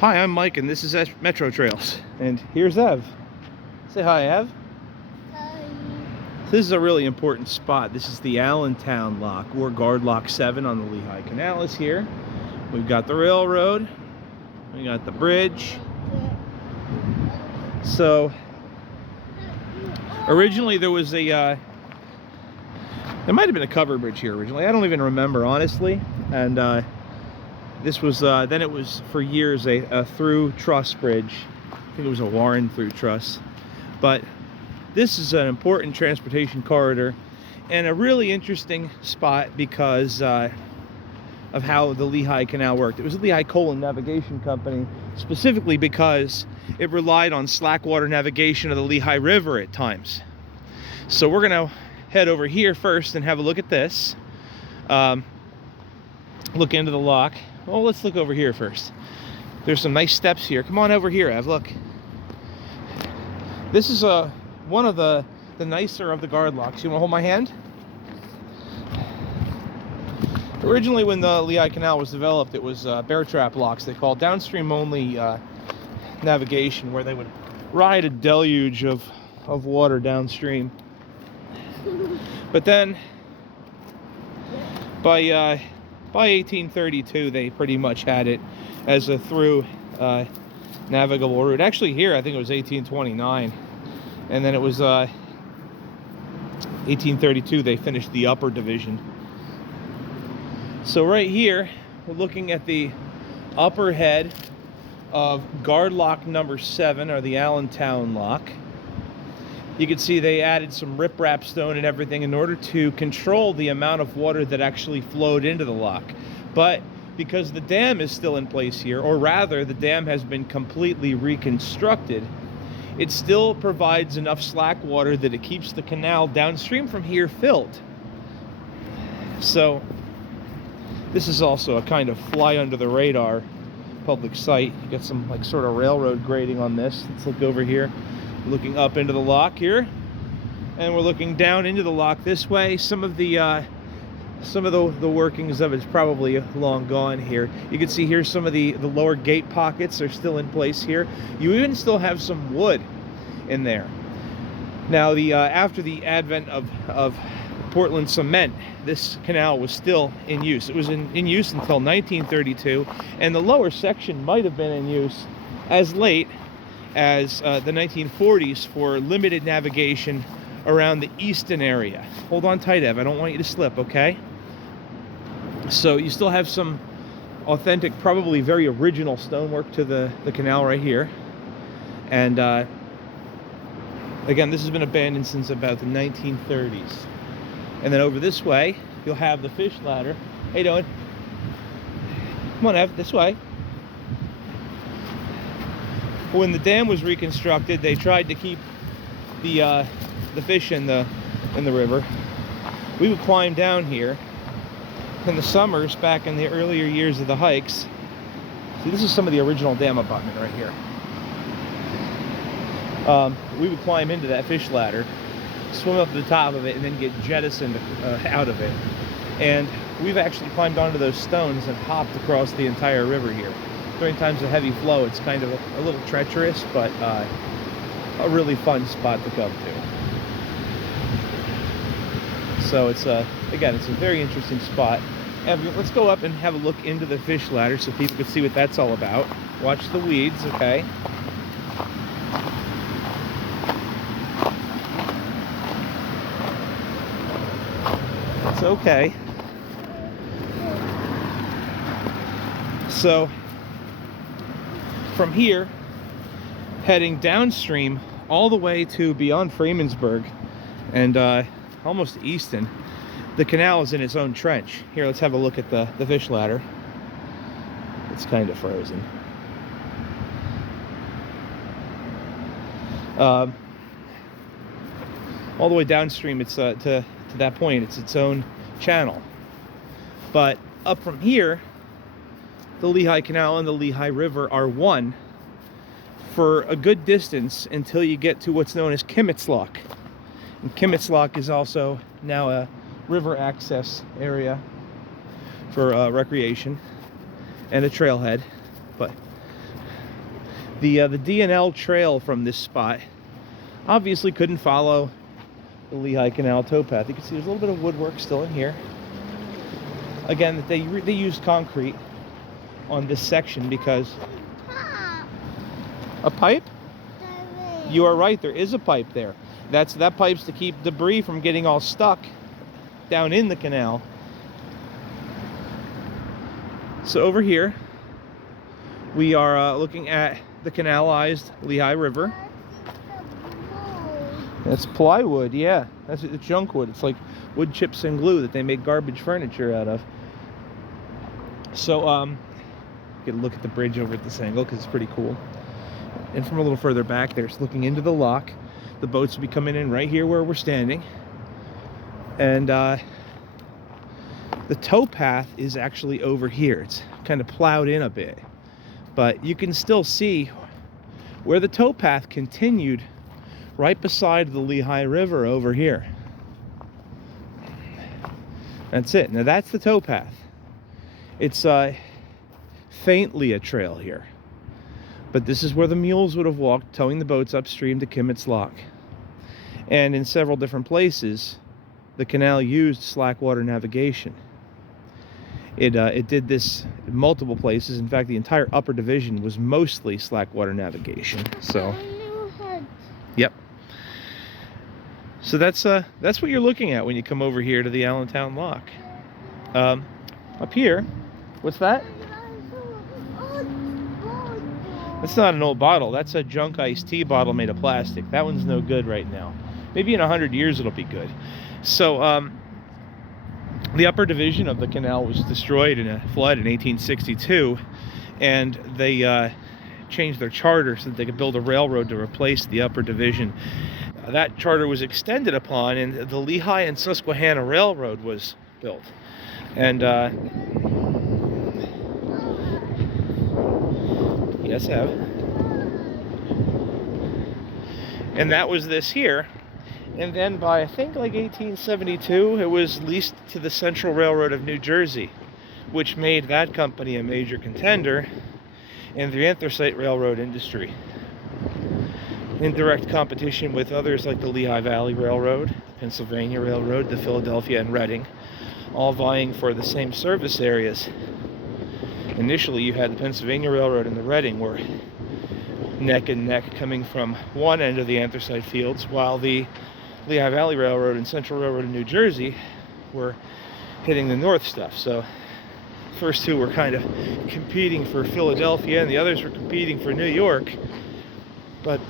Hi, I'm Mike, and this is Metro Trails. And here's Ev. Say hi, Ev. Hi. This is a really important spot. This is the Allentown lock, or guard lock 7 on the Lehigh Canal is here. We've got the railroad. We got the bridge. So, originally there was there might have been a covered bridge here originally. I don't even remember, honestly. And this was, then it was for years a through truss bridge. I think it was a Warren through truss. But this is an important transportation corridor and a really interesting spot because of how the Lehigh Canal worked. It was a Lehigh Coal and Navigation Company, specifically because it relied on slack water navigation of the Lehigh River at times. So we're gonna head over here first and have a look at this. Look into the lock. Well, let's look over here first. There's some nice steps here. Come on over here, Ev, look. This is one of the nicer of the guard locks. You wanna hold my hand? Originally, when the Lehigh Canal was developed, it was bear trap locks. They called downstream only navigation, where they would ride a deluge of water downstream. But then, by 1832, they pretty much had it as a through navigable route. Actually, here I think it was 1829, and then it was 1832 they finished the upper division. So right here, we're looking at the upper head of guard lock number 7, or the Allentown lock. You can see they added some riprap stone and everything in order to control the amount of water that actually flowed into the lock. But because the dam is still in place here, or rather the dam has been completely reconstructed, it still provides enough slack water that it keeps the canal downstream from here filled. So this is also a kind of fly under the radar public site. You got some like sort of railroad grading on this. Let's look over here. Looking up into the lock here, and we're looking down into the lock this way. Some of the workings of it's probably long gone here. You can see here some of the lower gate pockets are still in place here. You even still have some wood in there. Now, after the advent of Portland cement, this canal was still in use. It was in use until 1932, and the lower section might have been in use as late as the 1940s for limited navigation around the Easton area. Hold on tight, Ev. I don't want you to slip, okay? So you still have some authentic, probably very original stonework to the canal right here. And again, this has been abandoned since about the 1930s. And then over this way, you'll have the fish ladder. How you doing? Come on, Ev, this way. When the dam was reconstructed, they tried to keep the fish in the river. We would climb down here in the summers, back in the earlier years of the hikes. See, this is some of the original dam abutment right here. We would climb into that fish ladder, swim up to the top of it, and then get jettisoned out of it. And we've actually climbed onto those stones and hopped across the entire river here. During times of heavy flow, it's kind of a little treacherous, but a really fun spot to come to. So it's again, it's a very interesting spot. And let's go up and have a look into the fish ladder so people can see what that's all about. Watch the weeds, okay? It's okay. So from here, heading downstream all the way to beyond Freemansburg and almost Easton, the canal is in its own trench. Here, let's have a look at the fish ladder. It's kind of frozen. All the way downstream, it's to that point, it's its own channel. But up from here, the Lehigh Canal and the Lehigh River are one for a good distance until you get to what's known as Kimmett's Lock. And Kimmett's Lock is also now a river access area for recreation and a trailhead. But The D&L trail from this spot obviously couldn't follow the Lehigh Canal towpath. You can see there's a little bit of woodwork still in here. Again, they used concrete on this section because... A pipe? You are right, there is a pipe there. That pipe's to keep debris from getting all stuck down in the canal. So over here, we are looking at the canalized Lehigh River. That's plywood, yeah. That's junk wood. It's like wood chips and glue that they make garbage furniture out of. So, get a look at the bridge over at this angle because it's pretty cool. And from a little further back there, it's looking into the lock. The boats will be coming in right here where we're standing. And the towpath is actually over here. It's kind of plowed in a bit. But you can still see where the towpath continued right beside the Lehigh River over here. That's it. Now that's the towpath. It's faintly a trail here. But this is where the mules would have walked, towing the boats upstream to Kimmett's Lock. And in several different places, the canal used slackwater navigation. It did this in multiple places. In fact, the entire upper division was mostly slackwater navigation. So, yep. So that's what you're looking at when you come over here to the Allentown Lock. Up here, what's that? That's not an old bottle. That's a junk iced tea bottle made of plastic. That one's no good right now. Maybe in 100 years it'll be good. So the upper division of the canal was destroyed in a flood in 1862, and they changed their charter so that they could build a railroad to replace the upper division. That charter was extended upon, and the Lehigh and Susquehanna Railroad was built. And yes, have. And that was this here. And then by, I think, like 1872, it was leased to the Central Railroad of New Jersey, which made that company a major contender in the anthracite railroad industry, in direct competition with others like the Lehigh Valley Railroad, the Pennsylvania Railroad, the Philadelphia and Reading, all vying for the same service areas. Initially, you had the Pennsylvania Railroad and the Reading were neck and neck coming from one end of the anthracite fields, while the Lehigh Valley Railroad and Central Railroad in New Jersey were hitting the north stuff. So the first two were kind of competing for Philadelphia, and the others were competing for New York. But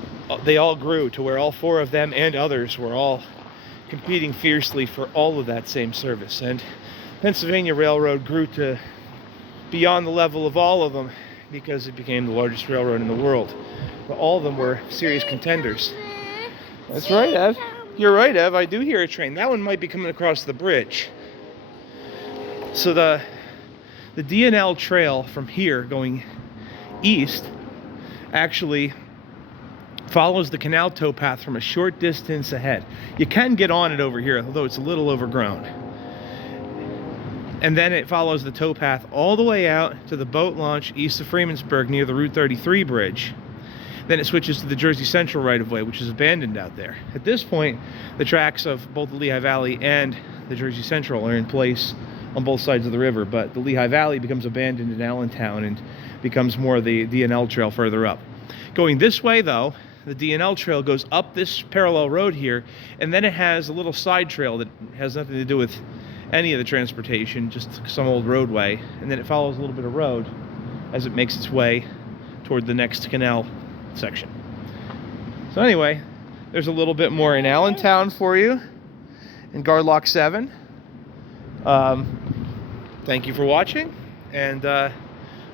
they all grew to where all four of them and others were all competing fiercely for all of that same service. And Pennsylvania Railroad grew to beyond the level of all of them because it became the largest railroad in the world. But all of them were serious contenders. That's right, Ev. You're right, Ev. I do hear a train. That one might be coming across the bridge. So the D&L trail from here going east actually follows the canal towpath from a short distance ahead. You can get on it over here, although it's a little overgrown. And then it follows the towpath all the way out to the boat launch east of Freemansburg near the Route 33 bridge. Then it switches to the Jersey Central right-of-way, which is abandoned out there. At this point, the tracks of both the Lehigh Valley and the Jersey Central are in place on both sides of the river, but the Lehigh Valley becomes abandoned in Allentown and becomes more of the D&L trail further up. Going this way, though, the D&L trail goes up this parallel road here, and then it has a little side trail that has nothing to do with any of the transportation, just some old roadway, and then it follows a little bit of road as it makes its way toward the next canal section. So anyway, there's a little bit more in Allentown for you in Guard Lock 7. Thank you for watching, and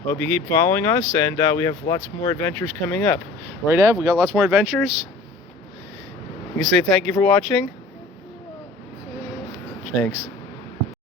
hope you keep following us, and we have lots more adventures coming up. Right, Ev? We got lots more adventures? You can say thank you for watching? Thanks.